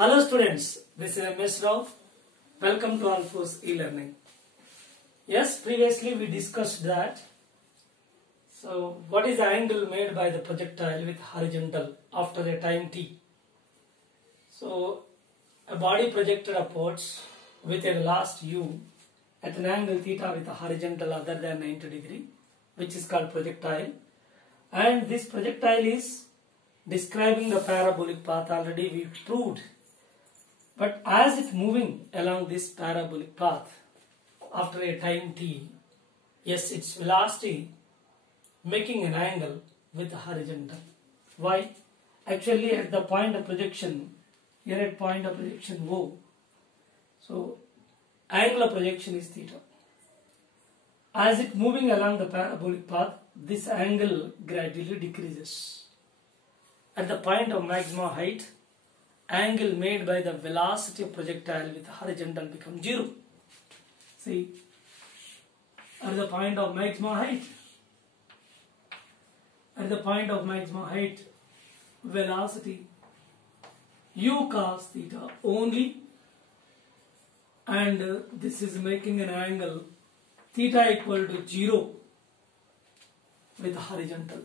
Hello students, this is MS Rao. Welcome to Alphos e-learning. Yes, previously we discussed that. So, what is the angle made by the projectile with horizontal after a time t? So, a body projected upwards with a velocity u at an angle theta with a horizontal other than 90 degree, which is called projectile. And this projectile is describing the parabolic path. Already we proved. But as it moving along this parabolic path after a time t, yes, its velocity making an angle with the horizontal. Why? Actually at the point of projection, here at point of projection O, so angle of projection is theta. As it moving along the parabolic path, this angle gradually decreases. At the point of maximum height, angle made by the velocity of projectile with horizontal becomes 0. See, at the point of maximum height, velocity u cos theta only, and this is making an angle theta equal to 0 with horizontal.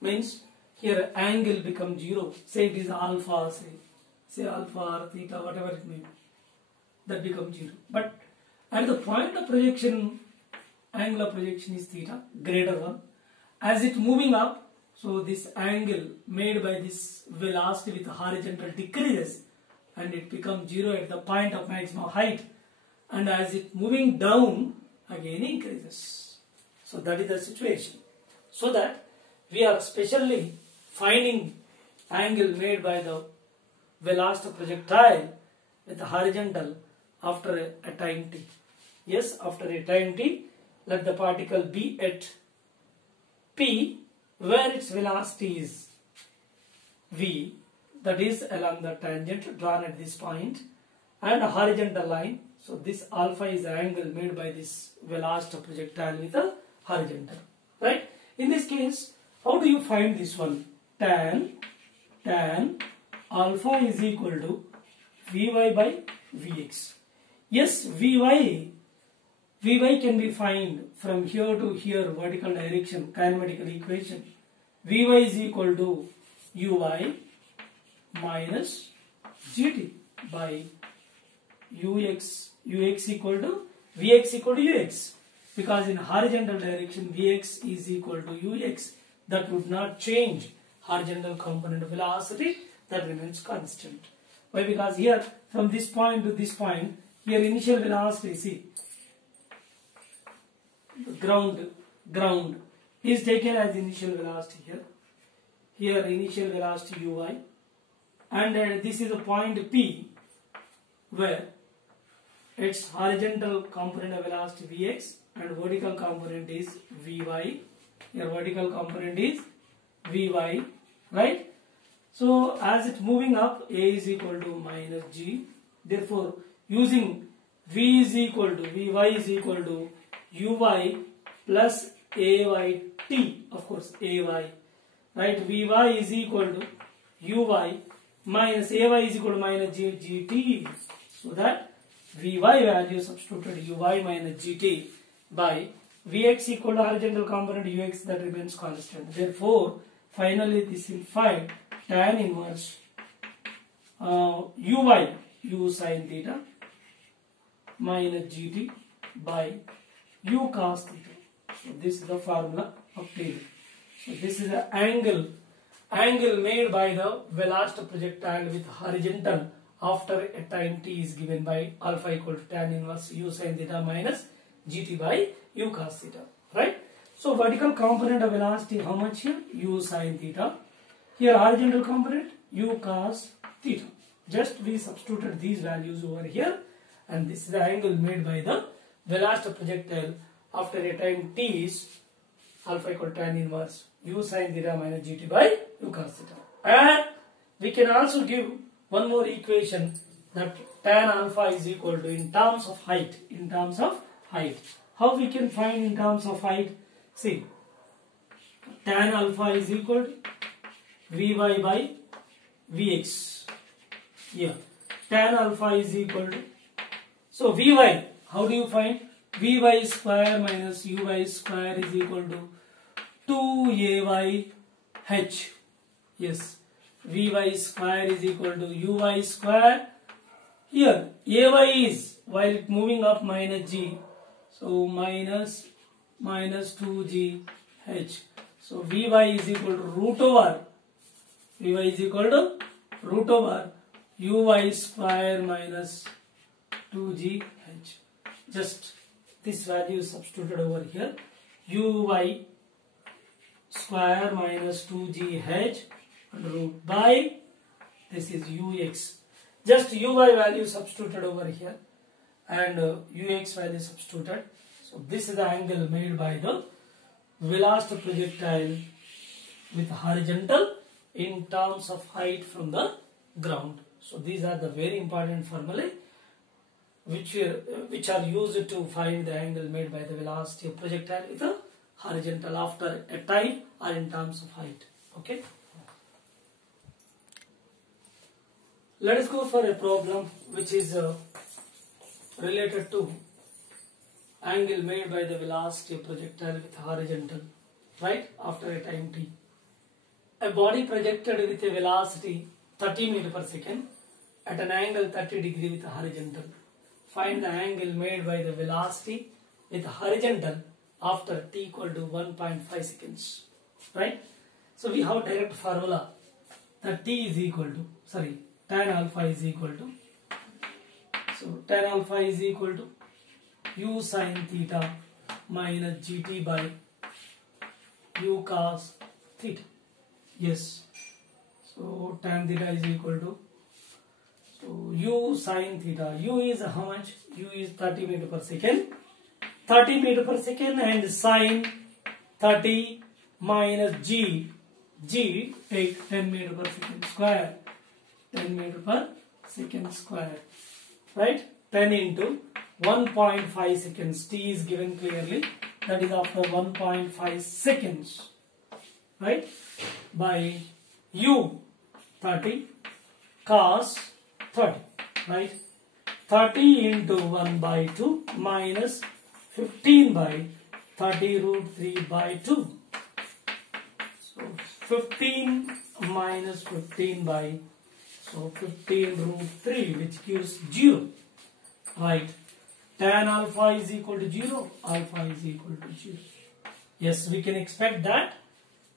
Means here angle becomes 0. Say it is alpha, say alpha or theta, whatever it may be. That becomes 0. But at the point of projection, angle of projection is theta, greater 1. As it moving up, so this angle made by this velocity with horizontal decreases and it becomes 0 at the point of maximum height. And as it moving down, again increases. So that is the situation. So that we are specially finding angle made by the velocity of projectile with the horizontal after a time t. Yes, after a time t, let the particle be at P where its velocity is v, that is along the tangent drawn at this point, and a horizontal line. So this alpha is the angle made by this velocity of projectile with a horizontal. Right? In this case, how do you find this one? Tan alpha is equal to Vy by Vx. Yes, Vy can be found from here to here, vertical direction, kinematical equation. Vy is equal to Uy minus Gt by Ux equal to Vx equal to Ux. Because in horizontal direction, Vx is equal to Ux. That would not change. Horizontal component velocity, that remains constant. Why? Because here from this point to this point, here initial velocity, see, ground is taken as initial velocity here. Here initial velocity Uy, and this is a point P where its horizontal component of velocity Vx and vertical component is Vy. Here vertical component is Vy, right? So as it moving up, A is equal to minus G. Therefore, using V is equal to Vy is equal to Uy plus Ayt, of course Ay, right? Vy is equal to Uy minus Ay is equal to minus Gt. So that Vy value substituted Uy minus Gt by Vx equal to horizontal component Ux, that remains constant. Therefore, finally this will find tan inverse Uy, U sin theta minus Gt by U cos theta. So this is the formula obtained. So this is the angle made by the velocity projectile with horizontal after a time t is given by alpha equal to tan inverse U sin theta minus Gt by U cos theta, right? So vertical component of velocity, how much here? U sin theta. Here horizontal component U cos theta. Just we substituted these values over here, and this is the angle made by the velocity projectile after a time t is alpha equal to tan inverse U sin theta minus Gt by U cos theta. And we can also give one more equation, that tan alpha is equal to in terms of height. How we can find in terms of height? See, tan alpha is equal to Vy by Vx. here. Tan alpha is equal to, so Vy, how do you find? Vy square minus Uy square is equal to 2Ay H. Yes, Vy square is equal to Uy square. Here, Ay is, while it moving up, minus G. So, minus 2G H. So, Vy is equal to root over Uy square minus 2G H. Just this value is substituted over here. Uy square minus 2G H root by, this is Ux. Just Uy value substituted over here and Ux value substituted. So this is the angle made by the velocity projectile with horizontal in terms of height from the ground. So these are the very important formulae which are used to find the angle made by the velocity of projectile with a horizontal after a time or in terms of height. Okay. Let us go for a problem which is related to angle made by the velocity of projectile with horizontal, right, after a time t. A body projected with a velocity 30 meter per second at an angle 30 degree with horizontal. Find the angle made by the velocity with horizontal after t equal to 1.5 seconds, right? So we have direct formula that t is equal to, sorry, tan alpha is equal to, so tan alpha is equal to u sin theta minus gt by u cos theta. Yes, so tan theta is equal to, so u sin theta, u is how much? U is 30 meter per second, 30 meter per second, and sin 30 minus g take 10 meter per second square, 10 meter per second square, right? 10 into 1.5 seconds, t is given clearly, that is after 1.5 seconds, right, by u 30 cos 30, right, 30 into 1 by 2 minus 15 by 30 root 3 by 2, so 15 minus 15 by, so 15 root 3, which gives 0, right. Tan alpha is equal to 0, alpha is equal to 0. Yes, we can expect that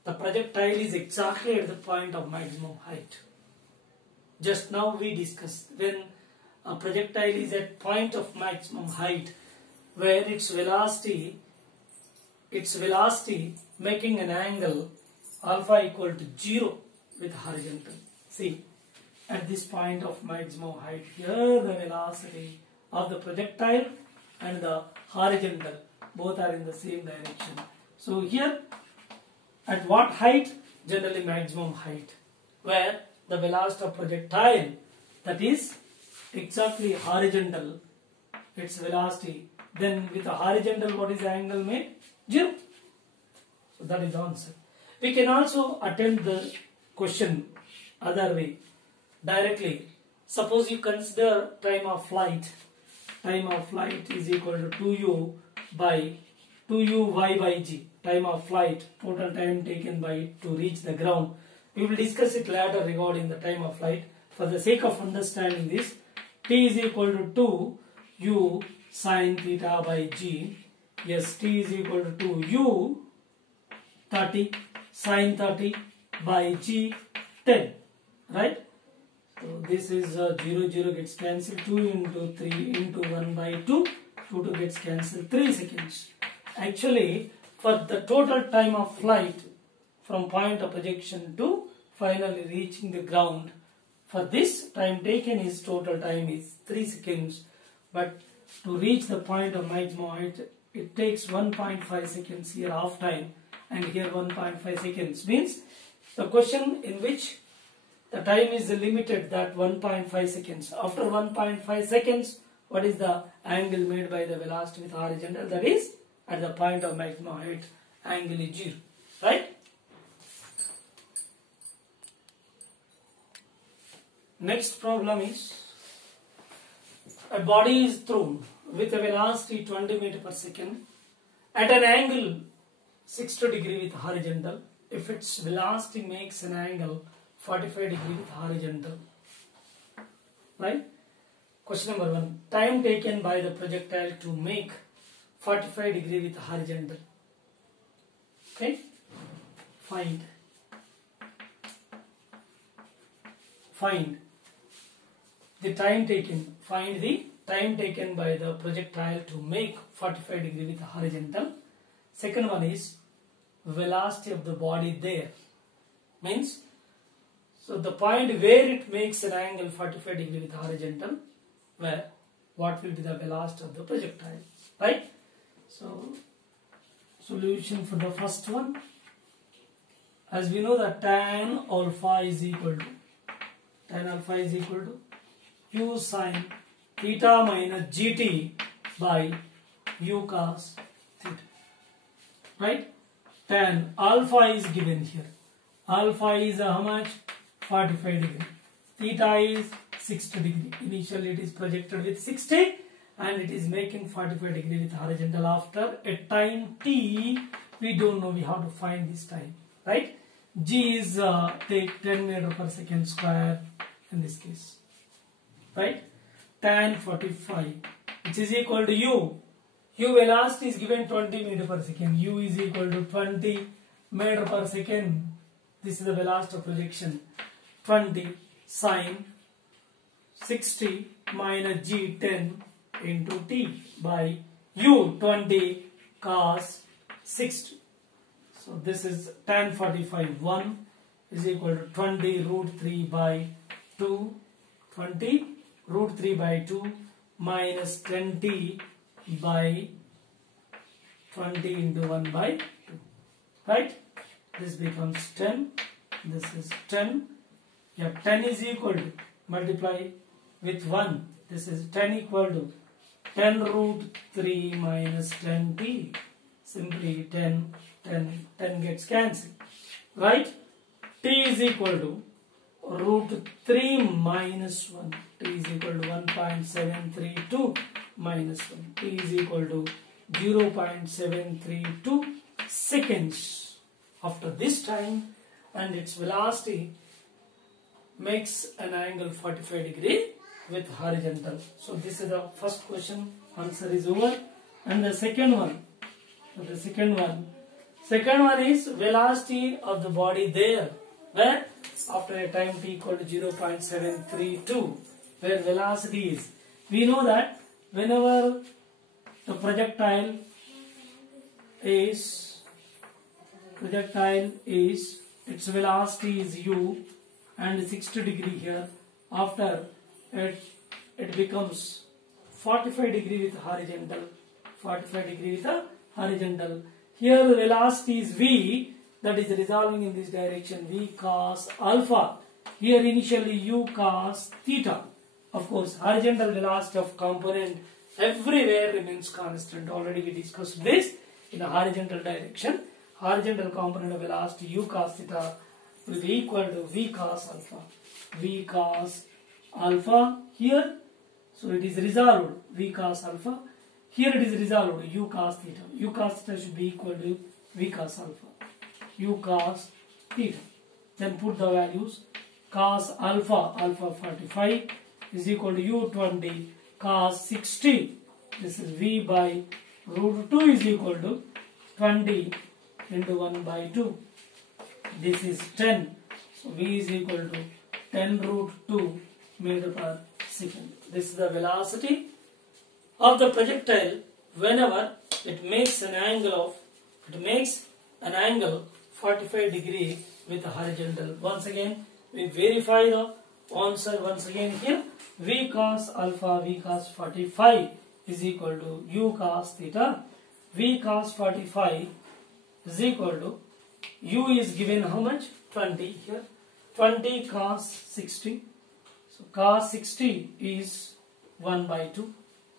the projectile is exactly at the point of maximum height. Just now we discussed when a projectile is at point of maximum height, where its velocity making an angle alpha equal to 0 with horizontal. See, at this point of maximum height, here the velocity of the projectile and the horizontal both are in the same direction. So here at what height? Generally maximum height, where the velocity of projectile, that is exactly horizontal, its velocity, then with the horizontal what is the angle made? 0. So that is the answer. We can also attempt the question other way, directly. Suppose you consider time of flight. Time of flight is equal to 2u y by g. Time of flight, total time taken by to reach the ground. We will discuss it later regarding the time of flight. For the sake of understanding this, t is equal to 2u sin theta by g. Yes, t is equal to 2u 30 sin 30 by g 10, right? So this is 0 gets cancelled, 2 into 3 into 1 by 2, 2 gets cancelled, 3 seconds. Actually, for the total time of flight from point of projection to finally reaching the ground, for this time taken is total time is 3 seconds, but to reach the point of maximum height, it takes 1.5 seconds here half time, and here 1.5 seconds, means the question in which the time is limited, that 1.5 seconds. After 1.5 seconds, what is the angle made by the velocity with horizontal? That is at the point of maximum height, angle is 0, right? Next problem is a body is thrown with a velocity 20 meter per second at an angle 60 degree with horizontal if its velocity makes an angle 45 degree with horizontal. Right? Question number 1. Time taken by the projectile to make 45 degree with horizontal. Okay? Find the time taken. Find the time taken by the projectile to make 45 degree with horizontal. Second one is velocity of the body there. Means, so the point where it makes an angle 45 degree with horizontal, where what will be the velocity of the projectile, right? So solution for the first one, as we know that tan alpha is equal to u sin theta minus gt by u cos theta, right? Tan alpha is given here. Alpha is how much? 45 degree. Theta is 60 degree. Initially it is projected with 60 and it is making 45 degree with horizontal after a time t. We don't know, we have to find this time, right? G is take 10 meter per second square in this case, right? Tan 45, which is equal to u. U velocity is given 20 meter per second. U is equal to 20 meter per second. This is the velocity of projection. 20 sine 60 minus g 10 into t by u 20 cos 60. So this is tan 45 1 is equal to 20 root 3 by 2. 20 root 3 by 2 minus 10t by 20 into 1 by 2, right? This becomes 10. This is 10. Yeah, 10 is equal to, multiply with 1. This is 10 equal to 10 root 3 minus 10t. Simply 10 gets cancelled, right? T is equal to root 3 minus 1. T is equal to 1.732 minus 1. T is equal to 0.732 seconds. After this time, and its velocity makes an angle 45 degree with horizontal. So this is the first question. Answer is over. And the second one. Second one is velocity of the body there. Where? After a time t equal to 0.732. Where velocity is. We know that whenever the projectile is its velocity is u and 60 degree here, after it becomes 45 degree with horizontal. 45 degree with a horizontal. Here the velocity is v, that is resolving in this direction, v cos alpha. Here initially u cos theta. Of course, horizontal velocity of component everywhere remains constant. Already we discussed this in the horizontal direction. Horizontal component of velocity u cos theta will be equal to v cos alpha. V cos alpha here, so it is resolved v cos alpha. Here it is resolved u cos theta. U cos theta should be equal to v cos alpha. U cos theta. Then put the values. Cos alpha 45 is equal to u 20 cos 60. This is v by root 2 is equal to 20 into 1 by 2. This is 10. So v is equal to 10 root 2 meter per second. This is the velocity of the projectile whenever it makes an angle 45 degree with a horizontal. Once again, we verify the answer once again here. V cos alpha, V cos 45 is equal to u cos theta. V cos 45 is equal to u is given how much? 20 here. 20 cos 60. So cos 60 is 1 by 2.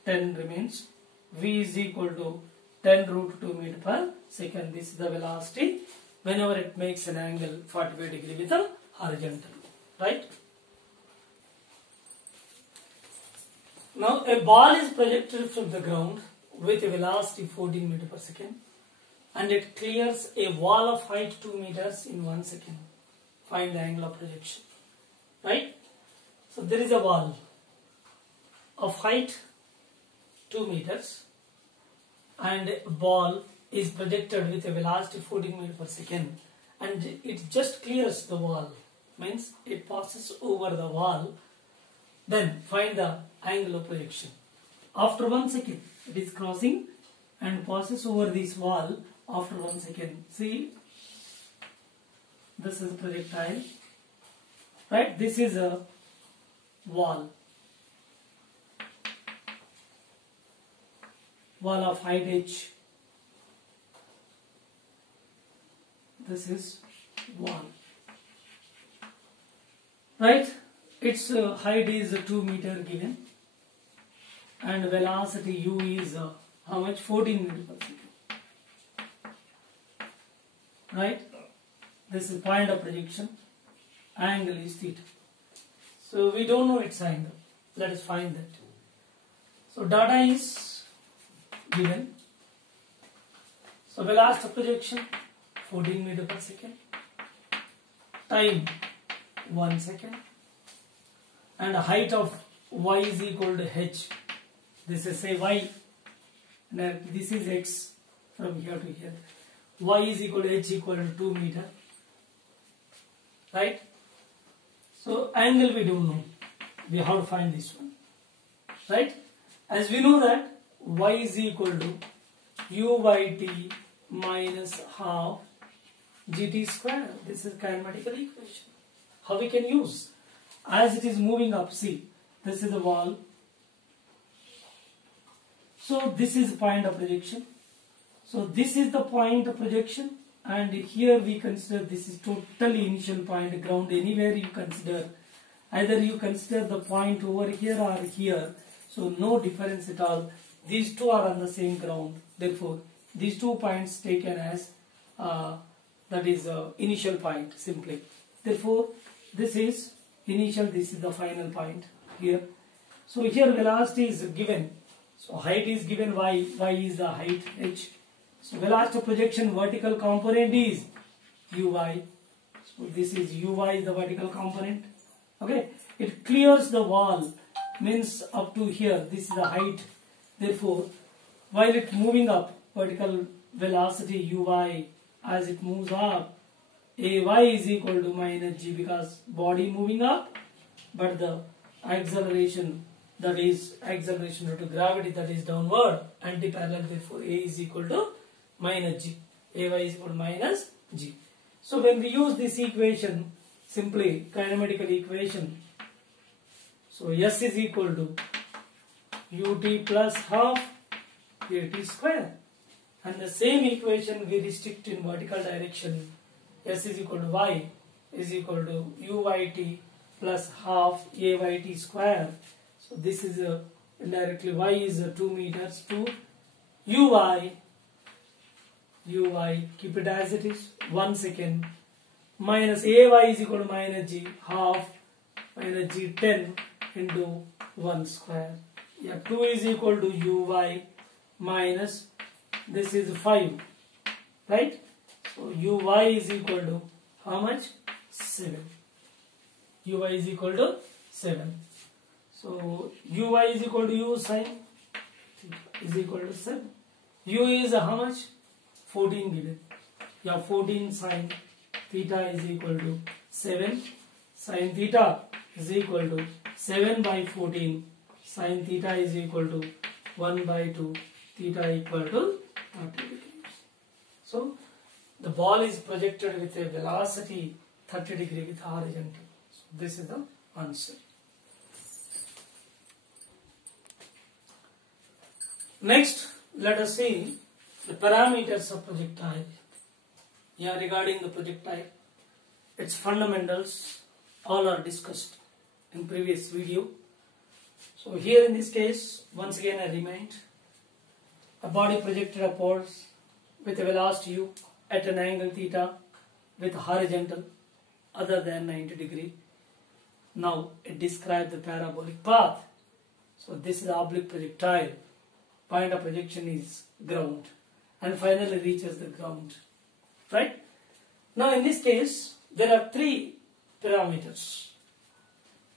10 remains. V is equal to 10 root 2 meter per second. This is the velocity whenever it makes an angle 45 degree with a horizontal. Right? Now a ball is projected from the ground with a velocity 14 meters per second and it clears a wall of height 2 meters in 1 second. Find the angle of projection. Right? So there is a wall of height 2 meters and a ball is projected with a velocity 14 meters per second and it just clears the wall, means it passes over the wall. Then find the angle of projection. After 1 second it is crossing and passes over this wall after 1 second. See, this is a projectile, right? This is a wall of height h. This is wall, right? Its height is 2 meters given and velocity u is how much? 14 meters per second, right? This is point of projection. Angle is theta. So we don't know its angle. Let us find that. So data is given. So velocity of projection 14 meters per second. Time 1 second. And height of y is equal to h. This is say y. And this is x from here to here. Y is equal to h equal to 2 meters. Right? So angle we don't know. We have to find this one. Right? As we know that y is equal to u by t minus half gt square. This is kinematical equation. How we can use? As it is moving up, see, this is the wall. So this is point of projection. So this is the point of projection and here we consider this is totally initial point, ground anywhere you consider. Either you consider the point over here or here. So no difference at all. These two are on the same ground. Therefore, these 2 points taken as that is initial point simply. Therefore, this is initial, this is the final point here. So here velocity is given. So height is given y is the height h. So velocity of projection vertical component is uy. So this is uy is the vertical component. Okay, it clears the wall, means up to here. This is the height. Therefore, while it moving up, vertical velocity uy, as it moves up, ay is equal to minus g, because body moving up, but the acceleration, that is acceleration due to gravity, that is downward, anti-parallel. Therefore, a is equal to minus g. Ay is equal to minus g. So when we use this equation, simply kinematical equation, so s is equal to ut plus half at square. And the same equation we restrict in vertical direction. S is equal to y is equal to uyt plus half ayt square. So this is indirectly y is 2 meters to uy, keep it as it is, 1 second, minus ay is equal to minus g, half minus g 10 into 1 square. Yeah, 2 is equal to uy minus, this is 5, right? So uy is equal to how much? 7. Uy is equal to 7. So uy is equal to u sine is equal to 7. U is how much? 14 given. Yeah, 14 sine theta is equal to 7. Sine theta is equal to 7 by 14. Sine theta is equal to 1 by 2. Theta equal to 30 degrees. So the ball is projected with a velocity 30 degree with horizontal. So this is the answer. Next, let us see the parameters of projectile. Yeah, regarding the projectile, its fundamentals all are discussed in previous video. So here in this case, once again I remind, a body projected upwards with a velocity u at an angle theta with horizontal other than 90 degree. Now it describes the parabolic path. So this is the oblique projectile. Point of projection is ground and finally reaches the ground. Right? Now in this case, there are three parameters.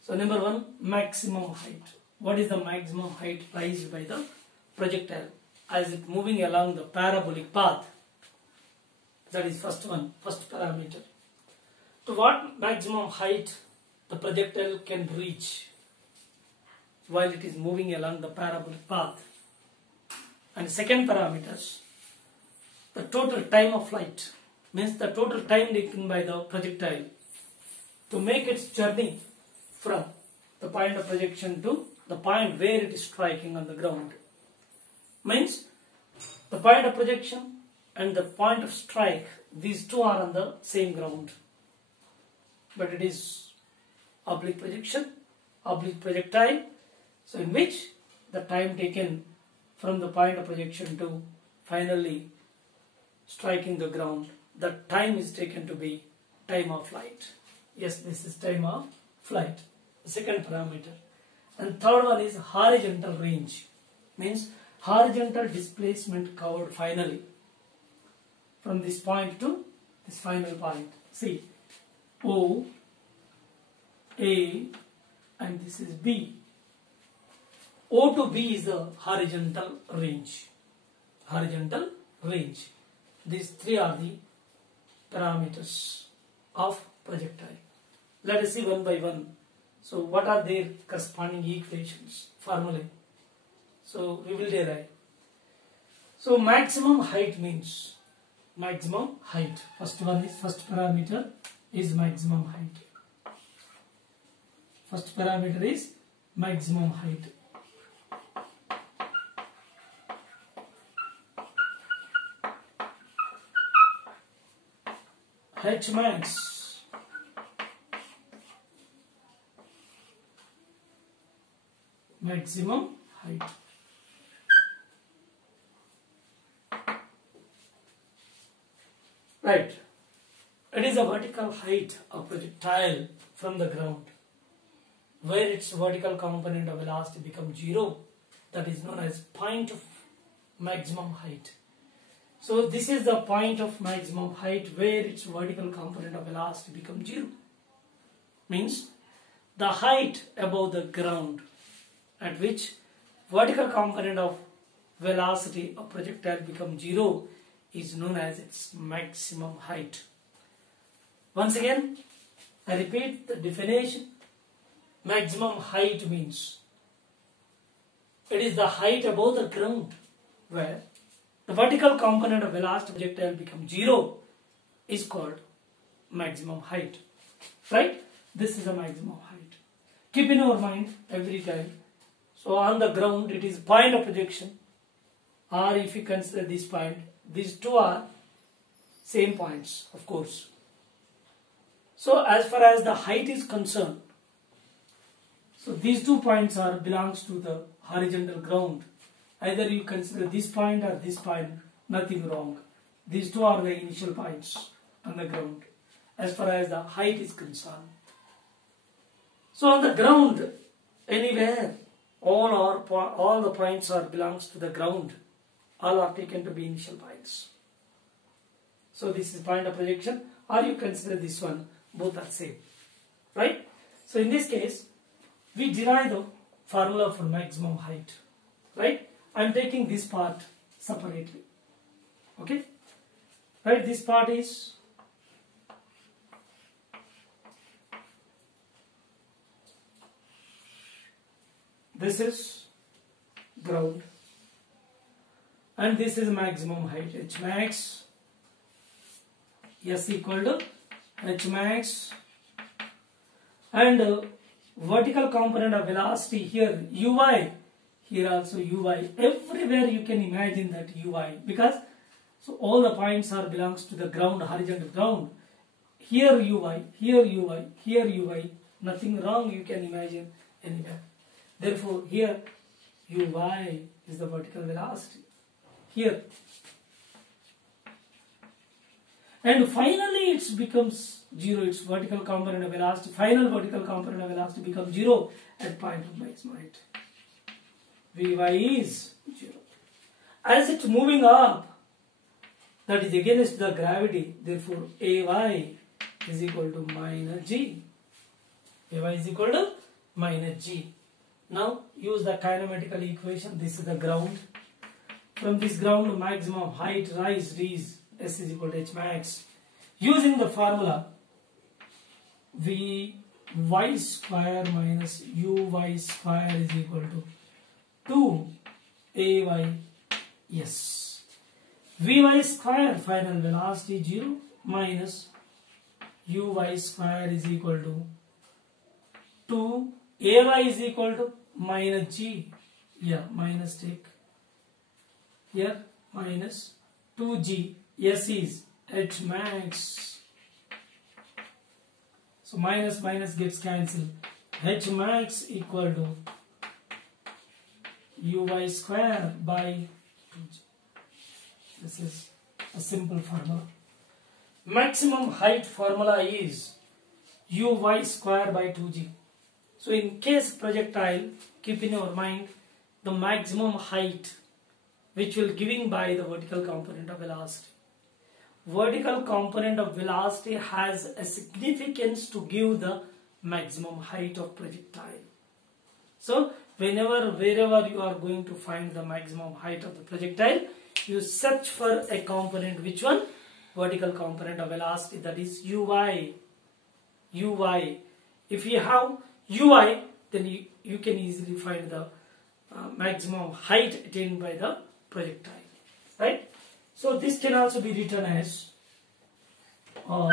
So number one, maximum height. What is the maximum height raised by the projectile as it moving along the parabolic path? That is first parameter. To what maximum height the projectile can reach while it is moving along the parabolic path. And second parameters, the total time of flight, means the total time taken by the projectile to make its journey from the point of projection to the point where it is striking on the ground. Means the point of projection and the point of strike, these two are on the same ground. But it is oblique projection, oblique projectile, so in which the time taken from the point of projection to finally striking the ground, the time is taken to be time of flight. Yes, this is time of flight, the second parameter. And third one is horizontal range, means horizontal displacement covered finally from this point to this final point. See, O, A, and this is B. O to B is the horizontal range. Horizontal range. These three are the parameters of projectile. Let us see one by one. So what are their corresponding equations, formulae? So we will derive. So maximum height means maximum height. First parameter is maximum height. First parameter is maximum height. H max maximum height. Right. It is a vertical height of projectile from the ground where its vertical component of velocity becomes 0. That is known as point of maximum height. So this is the point of maximum height where its vertical component of velocity becomes 0. Means the height above the ground at which vertical component of velocity of projectile becomes 0 is known as its maximum height. Once again, I repeat the definition. Maximum height means it is the height above the ground where the vertical component of velocity of projectile becomes 0 is called maximum height. Right? This is a maximum height. Keep in our mind every time. So on the ground it is point of projection, or if you consider this point, these two are same points, of course. So as far as the height is concerned, so these 2 points are belongs to the horizontal ground. Either you consider this point or this point, nothing wrong. These two are the initial points on the ground as far as the height is concerned. So on the ground, anywhere, all the points are belongs to the ground. All are taken to be initial points. So this is point of projection, or you consider this one, both are same. Right? So in this case, we derive the formula for maximum height. Right? I am taking this part separately. Okay? Right? This part is this is ground and this is maximum height, H max, S equal to H max, and vertical component of velocity here Uy, here also Uy, everywhere you can imagine that Uy, because so all the points are belongs to the ground, horizontal ground. Here Uy, here Uy, here Uy, nothing wrong, you can imagine anywhere. Therefore here Uy is the vertical velocity here, and finally it becomes 0, its vertical component of velocity, final vertical component of velocity becomes 0 at point of maximum height. Vy is 0. As it's moving up, that is against the gravity, therefore Ay is equal to minus g. Ay is equal to minus g. Now use the kinematical equation. This is the ground. From this ground, maximum height rise is S is equal to H max. Using the formula Vy square minus Uy square is equal to 2Ay s. Vy square final velocity 0 minus Uy square is equal to 2. Ay is equal to minus g. Yeah, minus take. Here minus 2g. S is H max. So minus minus gets cancelled. H max equal to Uy square by 2g. This is a simple formula. Maximum height formula is Uy square by 2g. So in case projectile, keep in your mind the maximum height which will given by the vertical component of velocity. Vertical component of velocity has a significance to give the maximum height of projectile. So wherever you are going to find the maximum height of the projectile, you search for a component. Which one? Vertical component of velocity, that is Uy. If you have Uy, then you can easily find the maximum height attained by the projectile, right? So this can also be written as, or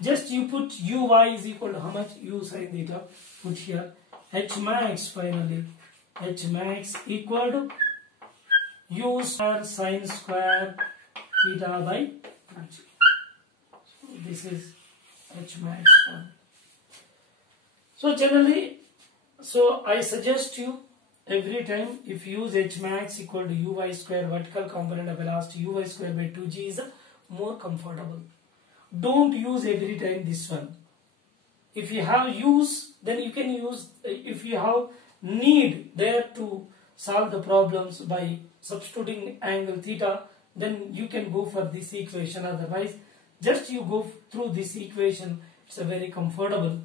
just you put Uy is equal to how much? U sin theta. Put here H max finally. H max equal to U square sin square theta by 2g. So this is H max. So generally, I suggest you every time if you use H max equal to Uy square vertical component of velocity Uy square by 2g is more comfortable. Don't use every time this one. If you have use, then you can use, if you have need there to solve the problems by substituting angle theta, then you can go for this equation. Otherwise, just you go through this equation, it's a very comfortable.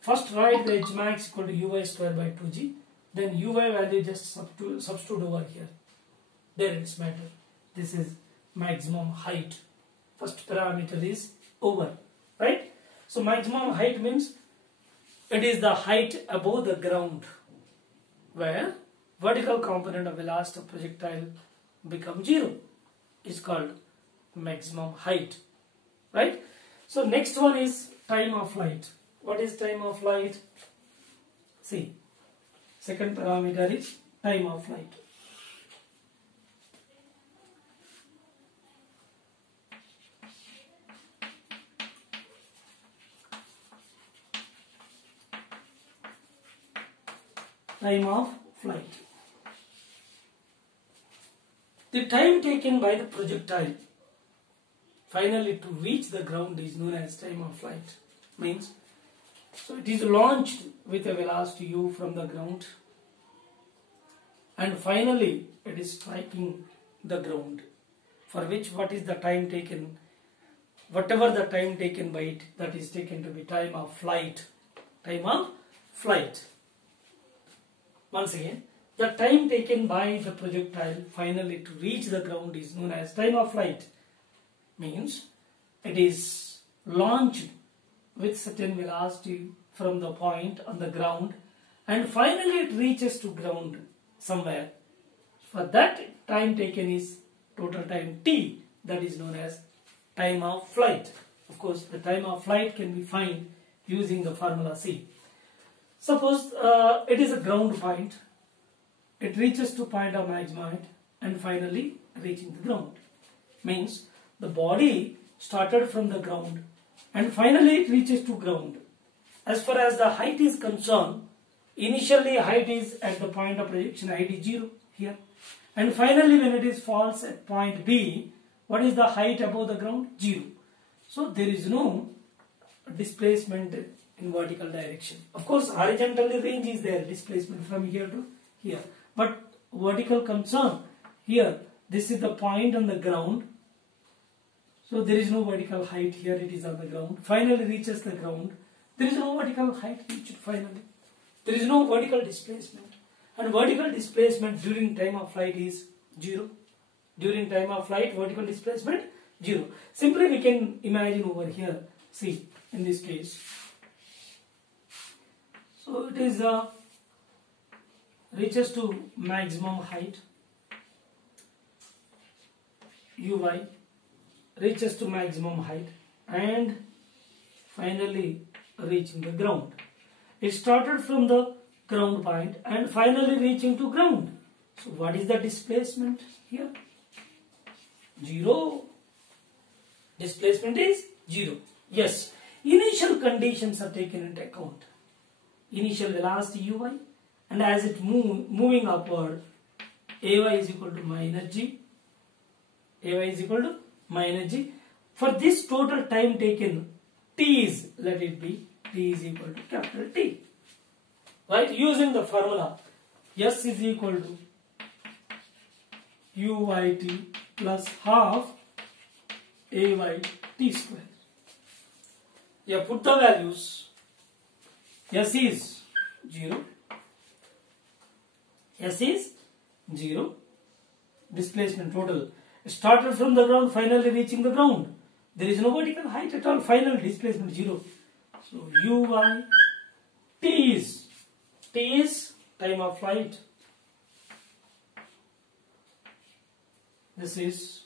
First write the H max equal to Uy square by 2g. Then Uy value just substitute over here. There it's matter. This is maximum height. First parameter is over, right? So maximum height means it is the height above the ground where vertical component of velocity of projectile becomes 0. It's called maximum height, right? So next one is time of flight. What is time of flight? See. Second parameter is time of flight. Time of flight. The time taken by the projectile finally to reach the ground is known as time of flight. Means, so it is launched with a velocity u from the ground and finally it is striking the ground, for which what is the time taken, whatever the time taken by it, that is taken to be time of flight. Time of flight. Once again, the time taken by the projectile finally to reach the ground is known as time of flight. Means it is launched with certain velocity from the point on the ground and finally it reaches to ground somewhere. For that, time taken is total time t, that is known as time of flight. Of course, the time of flight can be found using the formula C. Suppose it is a ground point, it reaches to point of maximum height and finally reaching the ground. Means the body started from the ground and finally it reaches to ground. As far as the height is concerned, initially height is at the point of projection, height is 0 here. And finally when it is falls at point B, what is the height above the ground? 0. So there is no displacement in vertical direction. Of course, horizontally range is there, displacement from here to here. But vertical comes on here. This is the point on the ground. So there is no vertical height here. It is on the ground. Finally reaches the ground. There is no vertical height reached finally. There is no vertical displacement. And vertical displacement during time of flight is 0. During time of flight, vertical displacement 0. Simply we can imagine over here. See, in this case. So it is reaches to maximum height. Uy reaches to maximum height and finally reaching the ground. It started from the ground point and finally reaching to ground. So what is the displacement here? 0. Displacement is 0. Yes, initial conditions are taken into account. Initial velocity uy, and as it moving upward, ay is equal to minus g. Ay is equal to minus g. For this total time taken, t is, let it be, t is equal to capital T. Right? Using the formula, S is equal to uyt plus half ayt square. Yeah, put the values. S is 0. S is 0. Displacement total. Started from the ground, finally reaching the ground. There is no vertical height at all. Final displacement 0. So uy t is time of flight. This is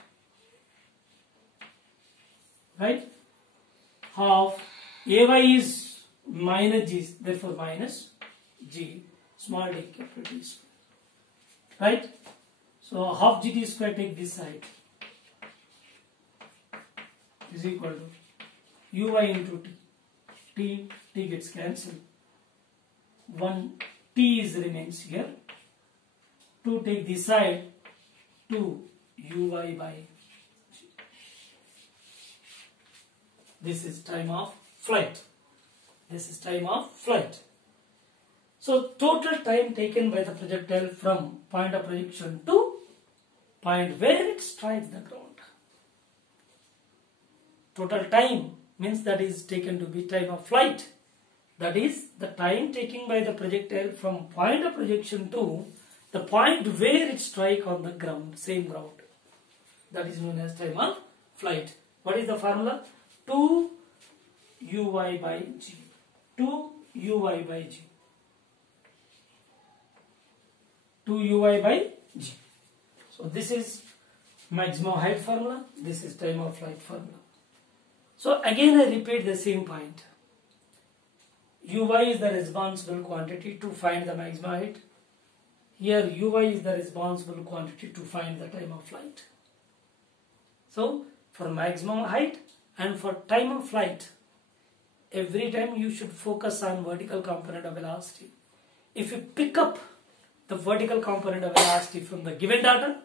right. Half ay is minus g, therefore minus g, small d, capital T square. Right. So half gt square, take this side, is equal to uy into t. T gets cancelled. 1 t is remains here. 2 take this side, 2 uy by g. This is time of flight. This is time of flight. So total time taken by the projectile from point of projection to point where it strikes the ground. Total time means that is taken to be time of flight. That is the time taken by the projectile from point of projection to the point where it strikes on the ground, same ground. That is known as time of flight. What is the formula? 2 uy by g. 2 uy by g. 2 uy by g. So this is maximum height formula. This is time of flight formula. So again I repeat the same point. Uy is the responsible quantity to find the maximum height. Here uy is the responsible quantity to find the time of flight. So for maximum height and for time of flight, every time you should focus on vertical component of velocity. If you pick up the vertical component of velocity from the given data,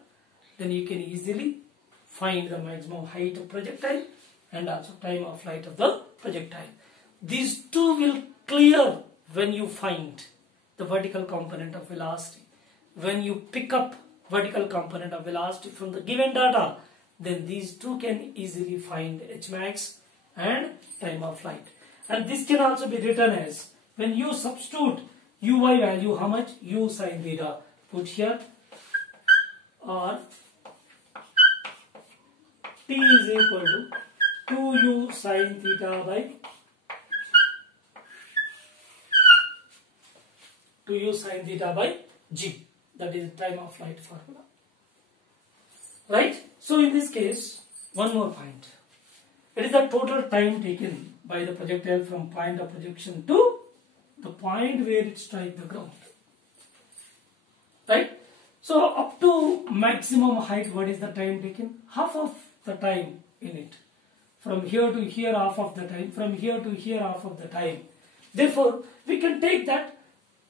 then you can easily find the maximum height of projectile and also time of flight of the projectile. These two will clear when you find the vertical component of velocity. When you pick up vertical component of velocity from the given data, then these two can easily find Hmax and time of flight. And this can also be written as, when you substitute uy value, how much? U sin theta. Put here, or t is equal to 2u sin theta by 2u sin theta by g. That is time of flight formula. Right? So in this case, one more point. It is the total time taken by the projectile from point of projection to the point where it strikes the ground. Right? So up to maximum height, what is the time taken? Half of the time in it. From here to here, half of the time. From here to here, half of the time. Therefore, we can take that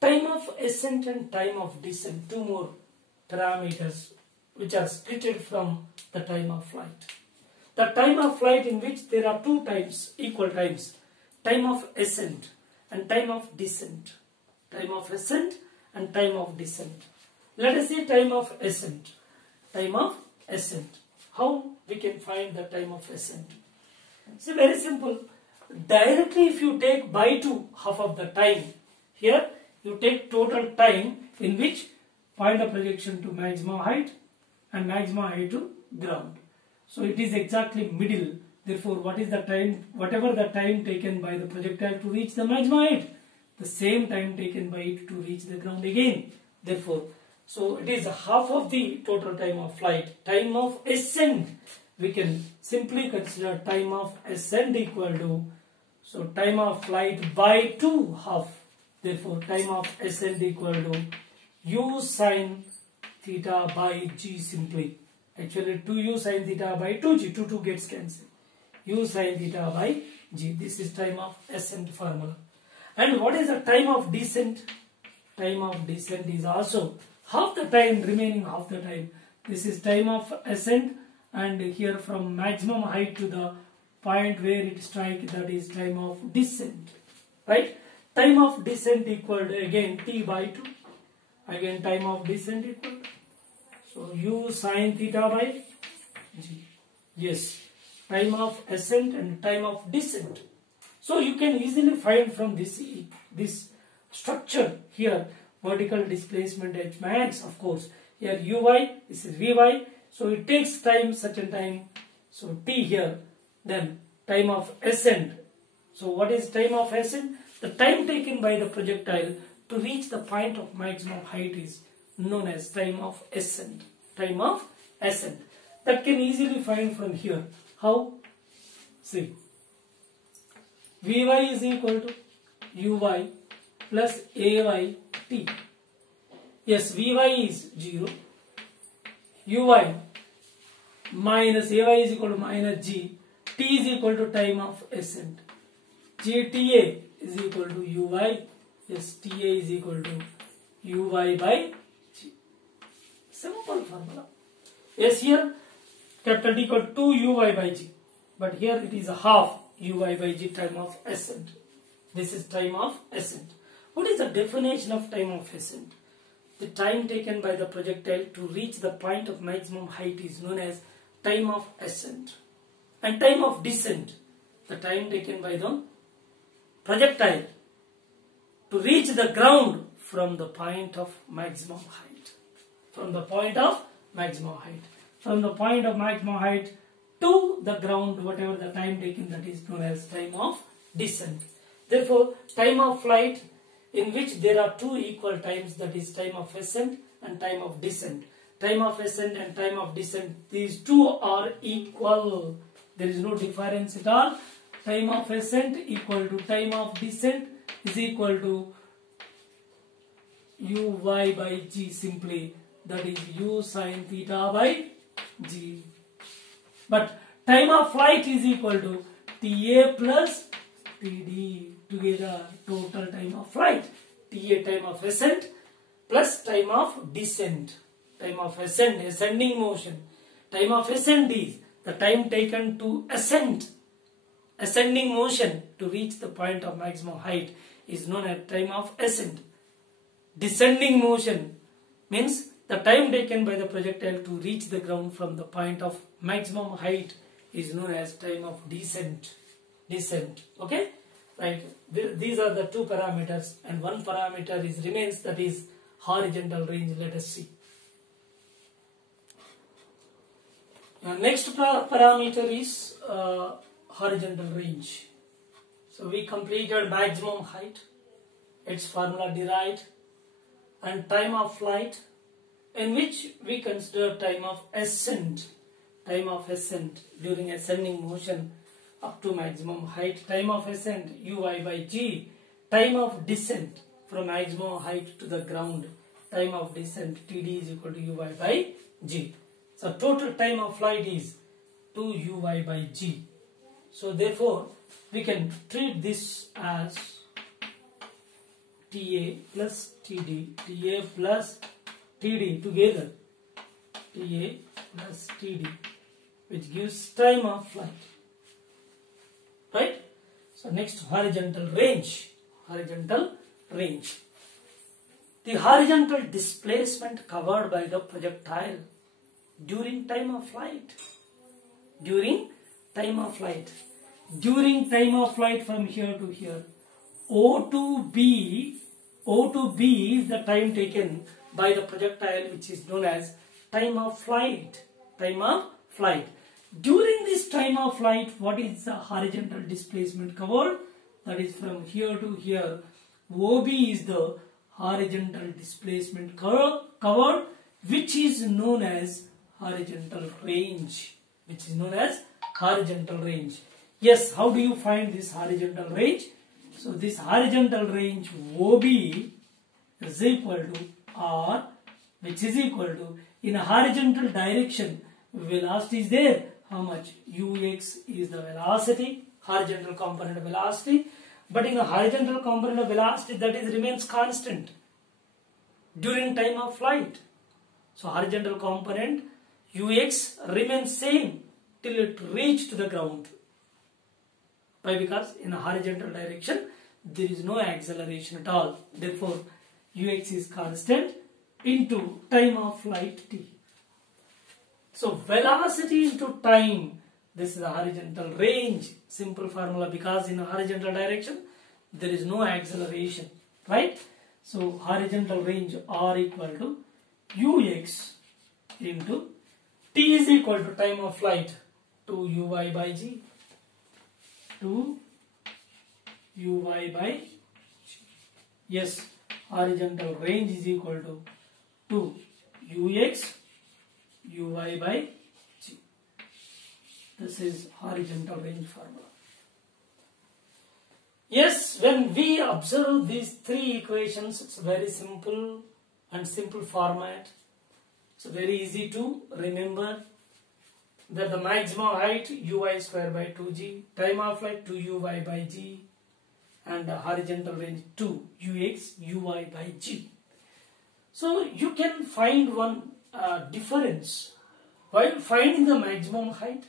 time of ascent and time of descent, two more parameters which are splitted from the time of flight. The time of flight in which there are two times, equal times, time of ascent and time of descent. Time of ascent and time of descent. Let us see time of ascent. Time of ascent. How we can find the time of ascent? It's very simple. Directly if you take by 2 half of the time, here you take total time in which point of projection to maximum height and maximum height to ground. So it is exactly middle. Therefore, what is the time? Whatever the time taken by the projectile to reach the maximum height, the same time taken by it to reach the ground again. Therefore, so it is half of the total time of flight. Time of ascent, we can simply consider time of ascent equal to, so time of flight by 2 half. Therefore, time of ascent equal to u sine theta by g simply. Actually, 2u sine theta by 2g, 2 gets cancelled. U sine theta by g. This is time of ascent formula. And what is the time of descent? Time of descent is also half the time, remaining half the time. This is time of ascent, and here from maximum height to the point where it strikes, that is time of descent. Right? Time of descent equal to again t by 2. Again time of descent equal to, so u sine theta by g. Yes. Time of ascent and time of descent. So you can easily find from this structure here, vertical displacement h max, of course. Here uy, this is vy. So it takes time, certain time. So t here. Then time of ascent. So what is time of ascent? The time taken by the projectile to reach the point of maximum height is known as time of ascent. Time of ascent. That can easily find from here. How? See, Vy is equal to Uy plus Ay t. Yes, Vy is 0. Uy minus Ay is equal to minus g. T is equal to time of ascent. Jta is equal to Uy. Yes, Ta is equal to Uy by g. Simple formula. Yes, here capital T equal to 2 Uy by g. But here it is a half Uy by g time of ascent. This is time of ascent. What is the definition of time of ascent? The time taken by the projectile to reach the point of maximum height is known as time of ascent. And time of descent, the time taken by the projectile to reach the ground from the point of maximum height. From the point of maximum height. From the point of maximum height to the ground, whatever the time taken, that is known as time of descent. Therefore, time of flight in which there are two equal times, that is time of ascent and time of descent. Time of ascent and time of descent, these two are equal. There is no difference at all. Time of ascent equal to time of descent is equal to Uy by g simply. That is u sine theta by g. But time of flight is equal to Ta plus Td, together total time of flight. Ta time of ascent plus time of descent. Time of ascent, ascending motion. Time of ascent is the time taken to ascend. Ascending motion to reach the point of maximum height is known as time of ascent. Descending motion means the time taken by the projectile to reach the ground from the point of maximum height is known as time of descent. Descent. Okay? Right. These are the two parameters, and one parameter is remains, that is horizontal range. Let us see. Now, next parameter is horizontal range. So we completed maximum height, its formula derived, and time of flight, in which we consider time of ascent. Time of ascent during ascending motion up to maximum height. Time of ascent Uy by g. Time of descent from maximum height to the ground. Time of descent Td is equal to Uy by g. So total time of flight is 2 Uy by g. So therefore we can treat this as Ta plus Td, Ta plus Td together, Ta plus Td, which gives time of flight. Right? So next, horizontal range. Horizontal range. The horizontal displacement covered by the projectile during time of flight. During time of flight. During time of flight from here to here. O to B is the time taken by the projectile, which is known as time of flight. Time of flight. During this time of flight, what is the horizontal displacement covered? That is from here to here. OB is the horizontal displacement covered, which is known as horizontal range. Which is known as horizontal range. Yes, how do you find this horizontal range? So this horizontal range OB is equal to R, which is equal to, in a horizontal direction, velocity is there. How much? Ux is the velocity, horizontal component of velocity. But in a horizontal component of velocity, that is remains constant during time of flight. So horizontal component Ux remains same till it reach to the ground. Why? Because in a horizontal direction, there is no acceleration at all. Therefore, Ux is constant into time of flight t. So velocity into time, this is the horizontal range. Simple formula, because in a horizontal direction there is no acceleration, right? So horizontal range R equal to Ux into t is equal to time of flight 2uy by g. 2uy by g. Yes, horizontal range is equal to 2ux uy by g. This is horizontal range formula. Yes, when we observe these three equations, it's very simple and simple format. It's very easy to remember that the maximum height uy square by 2g, time of flight 2uy by g, and the horizontal range 2ux uy by g. So you can find one difference while finding the maximum height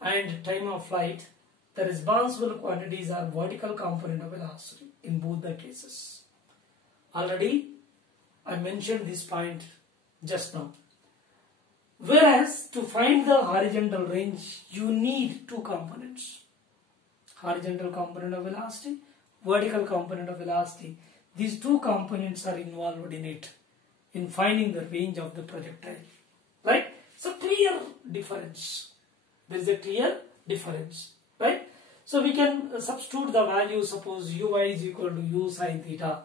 and time of flight. The responsible quantities are vertical component of velocity in both the cases. Already I mentioned this point just now. Whereas to find the horizontal range, you need two components. Horizontal component of velocity, vertical component of velocity. These two components are involved in it, in finding the range of the projectile. Right? So clear difference. There is a clear difference. Right? So we can substitute the value. Suppose uy is equal to u sin theta.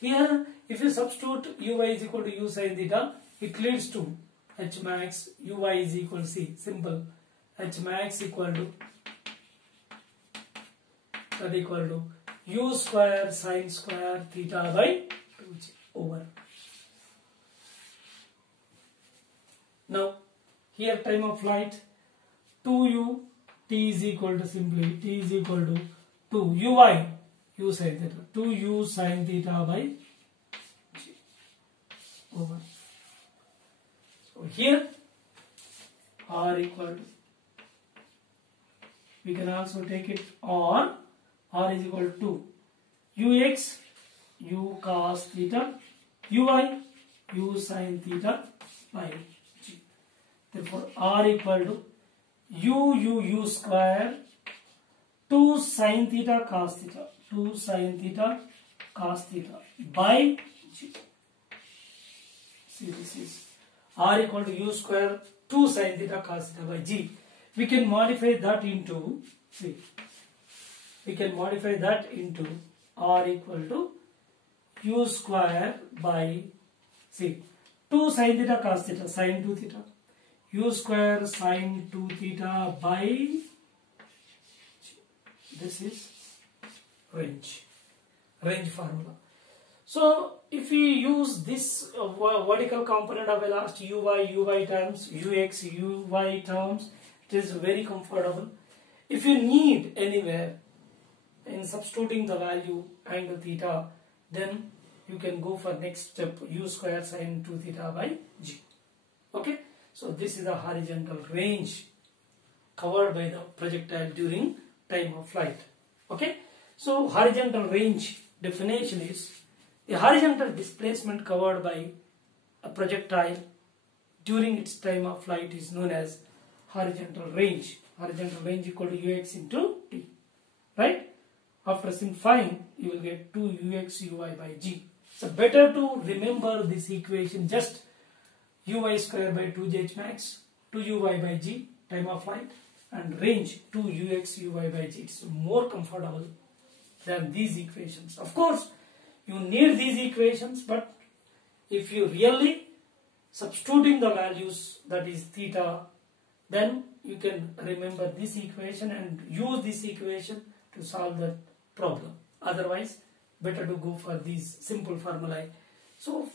Here, if you substitute uy is equal to u sin theta, it leads to h max uy is equal to c. Simple. H max equal to u square sin square theta by 2g over. Now, here time of flight 2u, t is equal to simply t is equal to 2 uy u sin theta, 2u sin theta by g over. So here r equal to, we can also take it r is equal to ux u cos theta uy u sin theta by g. Therefore r equal to u square 2 sin theta cos theta, 2 sin theta cos theta by g. See, this is r equal to u square 2 sin theta cos theta by g. We can modify that into, see, we can modify that into r equal to u square by, see, 2 sin theta cos theta, sin 2 theta, u square sin 2 theta by g. This is range formula. So if we use this vertical component of velocity uy terms, ux uy terms, it is very comfortable. If you need anywhere in substituting the value angle theta, then you can go for next step, u square sin 2 theta by g. Okay, so this is the horizontal range covered by the projectile during time of flight. Okay, so horizontal range definition is The horizontal displacement covered by a projectile during its time of flight is known as horizontal range. Horizontal range equal to ux into t. Right? After simplifying, you will get 2 ux uy by g. So better to remember this equation, just uy square by 2j max, 2 uy by g, time of flight, and range 2 ux uy by g. It's more comfortable than these equations. Of course, you need these equations, but if you really substituting the values, that is theta, then you can remember this equation and use this equation to solve the problem. Otherwise, better to go for these simple formulae. So,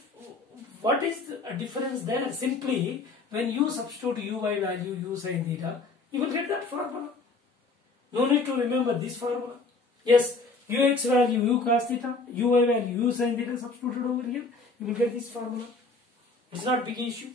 what is the difference there? Simply, when you substitute uy value u sin theta, you will get that formula. No need to remember this formula. Yes, ux value u cos theta, uy value u sin theta substituted over here, you will get this formula. It's not big issue.